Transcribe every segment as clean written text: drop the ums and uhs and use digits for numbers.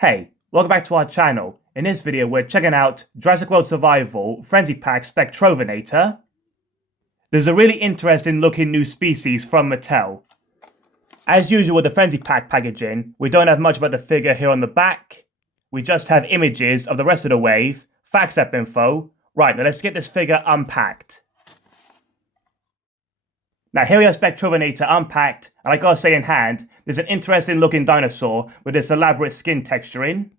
Hey, welcome back to our channel. In this video, we're checking out Jurassic World Survival Frenzy Pack Spectrovenator. There's a really interesting looking new species from Mattel. As usual with the Frenzy Pack packaging, we don't have much about the figure here on the back. We just have images of the rest of the wave, facts app info. Right, now let's get this figure unpacked. Now here we have Spectrovenator unpacked, and I gotta say in hand, there's an interesting looking dinosaur with this elaborate skin texturing.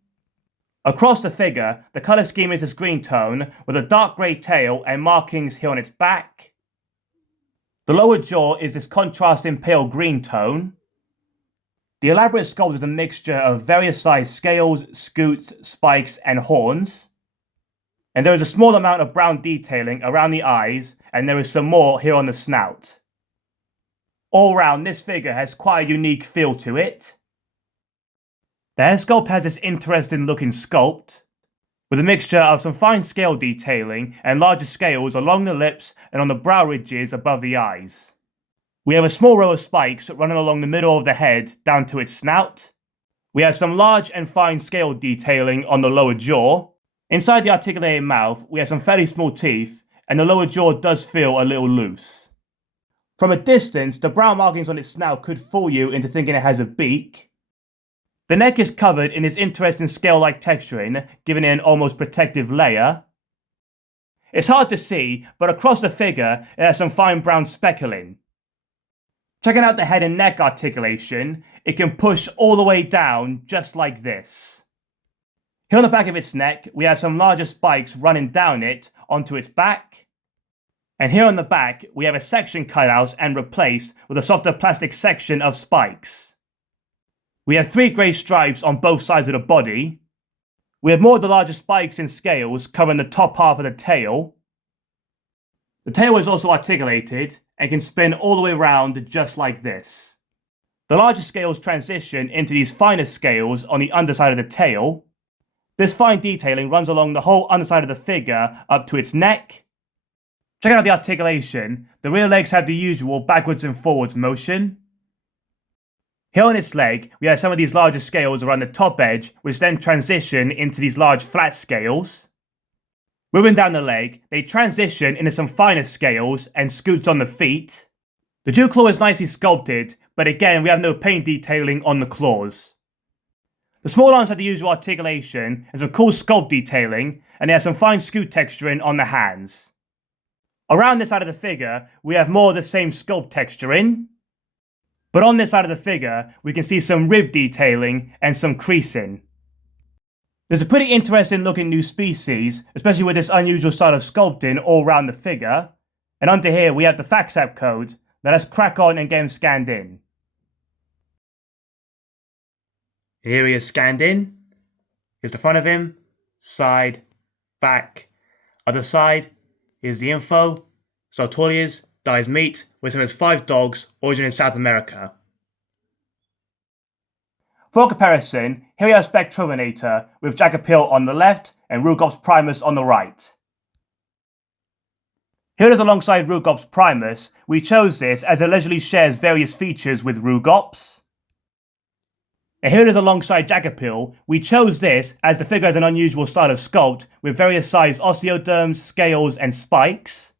Across the figure, the colour scheme is this green tone with a dark grey tail and markings here on its back. The lower jaw is this contrasting pale green tone. The elaborate sculpt is a mixture of various sized scales, scoots, spikes and horns. And there is a small amount of brown detailing around the eyes, and there is some more here on the snout. All round, this figure has quite a unique feel to it. The head sculpt has this interesting looking sculpt, with a mixture of some fine scale detailing and larger scales along the lips and on the brow ridges above the eyes. We have a small row of spikes running along the middle of the head down to its snout. We have some large and fine scale detailing on the lower jaw. Inside the articulated mouth, we have some fairly small teeth, and the lower jaw does feel a little loose. From a distance, the brown markings on its snout could fool you into thinking it has a beak. The neck is covered in this interesting scale-like texturing, giving it an almost protective layer. It's hard to see, but across the figure, it has some fine brown speckling. Checking out the head and neck articulation, it can push all the way down just like this. Here on the back of its neck, we have some larger spikes running down it onto its back. And here on the back, we have a section cut out and replaced with a softer plastic section of spikes. We have 3 grey stripes on both sides of the body. We have more of the larger spikes and scales covering the top half of the tail. The tail is also articulated and can spin all the way around just like this. The larger scales transition into these finer scales on the underside of the tail. This fine detailing runs along the whole underside of the figure up to its neck. Checking out the articulation, the rear legs have the usual backwards and forwards motion. Here on its leg, we have some of these larger scales around the top edge, which then transition into these large flat scales. Moving down the leg, they transition into some finer scales and scoots on the feet. The dew claw is nicely sculpted, but again, we have no paint detailing on the claws. The small arms have the usual articulation and some cool sculpt detailing, and they have some fine scoot texturing on the hands. Around this side of the figure, we have more of the same sculpt texturing. But on this side of the figure, we can see some rib detailing and some creasing. There's a pretty interesting looking new species, especially with this unusual style of sculpting all around the figure. And under here, we have the facts app code. Now let's crack on and get him scanned in. Here he is scanned in. Here's the front of him, side, back. Other side. Here's the info. So tall he is, dies meat, with him as 5 dogs, origin in South America. For comparison, here we have Spectrovenator with Jacopil on the left and Rugops Primus on the right. Here it is alongside Rugops Primus. We chose this as it allegedly shares various features with Rugops. And here it is alongside Jacopil. We chose this as the figure has an unusual style of sculpt with various sized osteoderms, scales and spikes.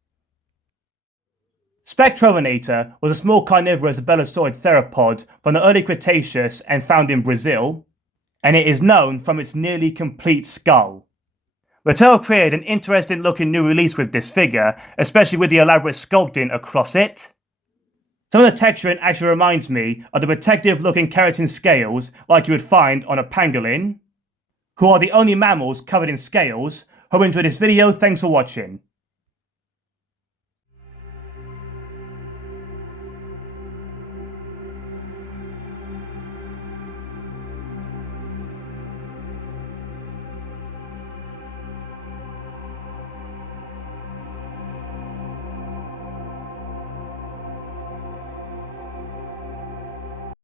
Spectrovenator was a small carnivorous bellosaurid theropod from the early Cretaceous and found in Brazil, and it is known from its nearly complete skull. Mattel created an interesting looking new release with this figure, especially with the elaborate sculpting across it. Some of the texturing actually reminds me of the protective looking keratin scales like you would find on a pangolin, who are the only mammals covered in scales. Hope you enjoyed this video, thanks for watching.